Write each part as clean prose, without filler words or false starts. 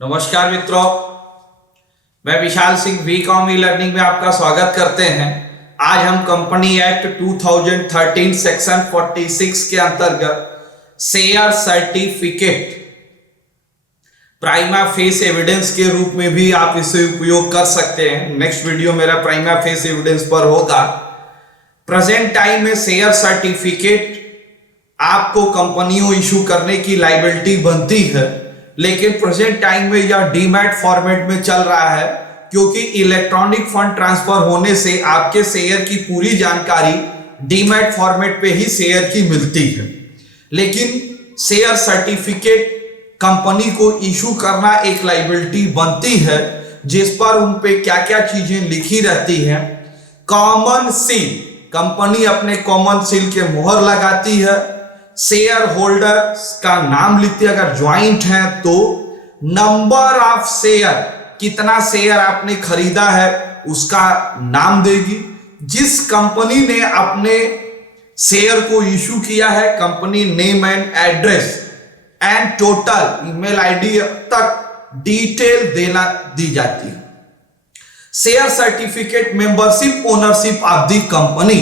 नमस्कार मित्रों, मैं Vishal Singh WeCom e learning में आपका स्वागत करते हैं। आज हम कंपनी एक्ट 2013 सेक्शन 46 के अंतर्गत share certificate prima face evidence के रूप में भी आप इसे उपयोग कर सकते हैं। नेक्स्ट वीडियो मेरा प्राइमा फेस एविडेंस पर होगा। प्रेजेंट टाइम में शेयर सर्टिफिकेट आपको कंपनियों इशू करने की लायबिलिटी बनती है, लेकिन प्रेजेंट टाइम में यह डीमैट फॉर्मेट में चल रहा है, क्योंकि इलेक्ट्रॉनिक फंड ट्रांसफर होने से आपके शेयर की पूरी जानकारी डीमैट फॉर्मेट पे ही शेयर की मिलती है। लेकिन शेयर सर्टिफिकेट कंपनी को इशू करना एक लायबिलिटी बनती है, जिस पर उन पे क्या क्या चीजें लिखी रहती हैं। कॉमन सील, कंपनी अपने कॉमन सील के मोहर लगाती है। शेयर होल्डर का नाम लिखती है, अगर ज्वाइंट है तो। नंबर ऑफ शेयर, कितना शेयर आपने खरीदा है उसका नाम देगी। जिस कंपनी ने अपने शेयर को इशू किया है, company name and address and total email ID तक डिटेल दी जाती है। Share certificate membership ownership of the company,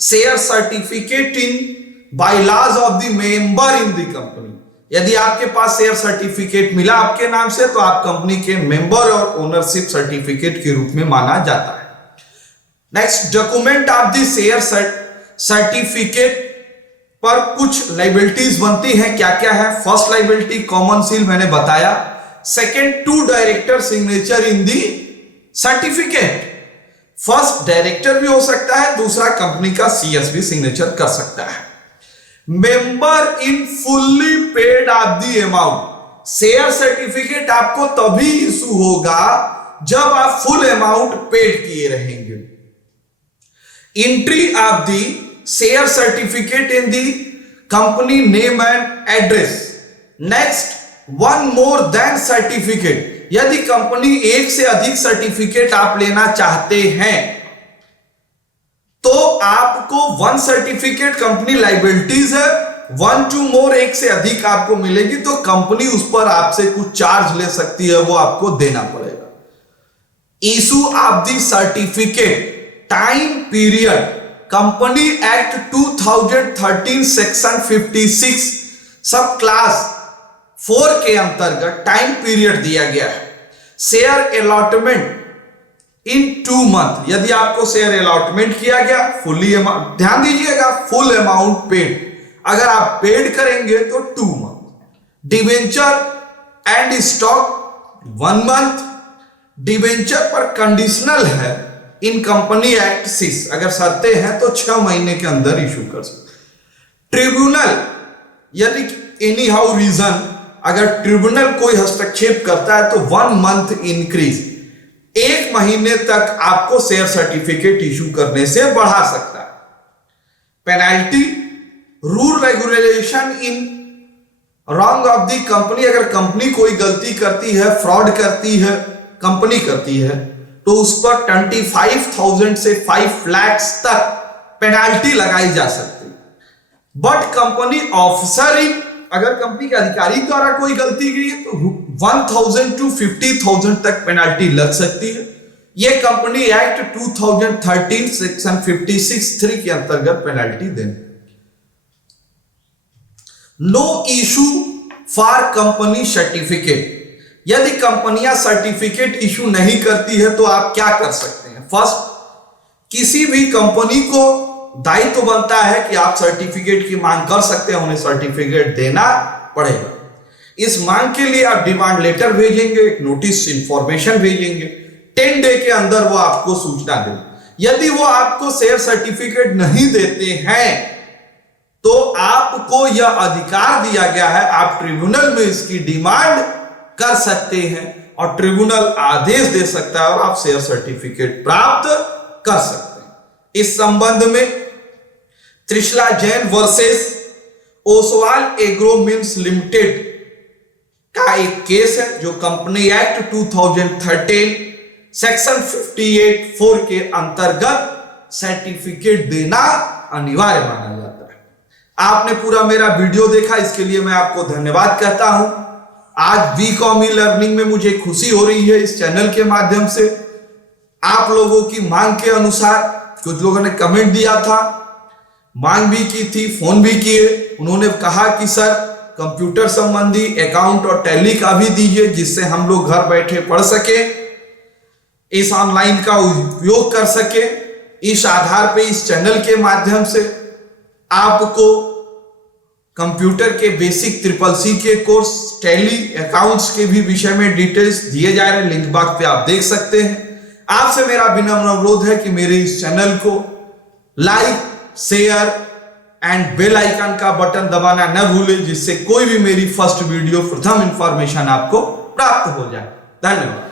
share certificate in bylaws of the member in the company. यदि आपके पास शेयर सर्टिफिकेट मिला आपके नाम से, तो आप कंपनी के मेंबर और ओनरशिप सर्टिफिकेट के रूप में माना जाता है। Next, document of the share certificate पर कुछ लायबिलिटीज बनती हैं। क्या क्या है? फर्स्ट लायबिलिटी कॉमन सील, मैंने बताया। सेकेंड, 2 डायरेक्टर सिग्नेचर इन दी सर्टिफिकेट। फर्स्ट डायरेक्टर भी हो सकता है, दूसरा कंपनी का सीएस भी सिग्नेचर कर सकता है। Member in fully paid of the amount, share certificate आपको तभी इशू होगा जब आप फुल अमाउंट पेड किए रहेंगे। Entry of the share certificate in the company name and address. Next, 1 more than certificate, यदि कंपनी एक से अधिक सर्टिफिकेट आप लेना चाहते हैं तो आपको 1 सर्टिफिकेट कंपनी लायबिलिटीज है, 1 to more एक से अधिक आपको मिलेगी तो कंपनी उस पर आपसे कुछ चार्ज ले सकती है, वो आपको देना पड़ेगा। Issue of the certificate time period, company act 2013 section 56 सब क्लास 4 के अंतर्गत टाइम पीरियड दिया गया है। शेयर अलॉटमेंट इन 2 मंथ, यदि आपको शेयर अलॉटमेंट किया गया, फुल्ली अमाउंट, ध्यान दीजिएगा, फुल अमाउंट पेड, अगर आप पेड करेंगे तो 2 month. Debenture and stock 1 month. Debenture पर कंडीशनल है इन कंपनी एक्ट 6, अगर शर्तें हैं तो 6 महीने के अंदर इशू कर सकते। ट्रिब्यूनल, यदि एनी हाउ रीजन अगर ट्रिब्यूनल कोई हस्तक्षेप करता है तो 1 मंथ इंक्रीज, 1 महीने तक आपको शेयर सर्टिफिकेट इशू करने से बढ़ा सकता है। Penalty, rule regulation in wrong of the company, अगर कंपनी कोई गलती करती है, फ्रॉड करती है, कंपनी करती है, तो उस पर 25,000 से 5 लाख तक पेनाल्टी लगाई जा सकती है। बट कंपनी ऑफिसर इन, अगर कंपनी के अधिकारी द्वारा कोई गलती की है तो 1,000 to 50,000 तक पेनाल्टी लग सकती है। यह कंपनी एक्ट 2013 सेक्शन 56(3) के अंतर्गत पेनाल्टी देने। No issue for company certificate, यदि कंपनियां सर्टिफिकेट इशू नहीं करती है तो आप क्या कर सकते हैं? फर्स्ट, किसी भी कंपनी को दायित्व तो बनता है कि आप सर्टिफिकेट की मांग कर सकते हैं, उन्हें सर्टिफिकेट देना पड़ेगा। इस मांग के लिए आप डिमांड लेटर भेजेंगे, एक नोटिस इंफॉर्मेशन भेजेंगे, 10 डे के अंदर वो आपको सूचना देंगे। यदि वो आपको शेयर सर्टिफिकेट नहीं देते हैं तो आपको यह अधिकार दिया गया है, आप ट्रिब्यूनल में इसकी डिमांड कर सकते हैं और ट्रिब्यूनल आदेश दे सकता है और आप शेयर सर्टिफिकेट प्राप्त कर सकते हैं। इस संबंध में Trishala Jain versus Oswal agro mills limited का एक केस है, जो कंपनी एक्ट 2013 सेक्शन 58(4) के अंतर्गत सर्टिफिकेट देना अनिवार्य माना जाता है। आपने पूरा मेरा वीडियो देखा, इसके लिए मैं आपको धन्यवाद कहता हूं। आज वीकॉम ई लर्निंग में मुझे खुशी हो रही है इस चैनल के माध्यम से। आप लोगों की मांग के अनुसार कुछ लोगों ने कमेंट दिया था, मांग भी की थी, फोन भी किए। उन्होंने कहा कि सर कंप्यूटर संबंधी अकाउंट और टैली का भी दीजिए, जिससे हम लोग घर बैठे पढ़ सके, इस ऑनलाइन का उपयोग कर सके। इस आधार पे इस चैनल के माध्यम से आपको कंप्यूटर के बेसिक CCC के कोर्स, टैली, अकाउंट्स के भी विषय में डिटेल्स दिए जा रहे हैं, लिंक बॉक्स पे आप देख सकते हैं। आपसे मेरा विनम्र अनुरोध है कि मेरे इस चैनल को like, share and bell icon का बटन दबाना न भूलें, जिससे कोई भी मेरी फर्स्ट वीडियो प्रथम इंफॉर्मेशन आपको प्राप्त हो जाए। धन्यवाद।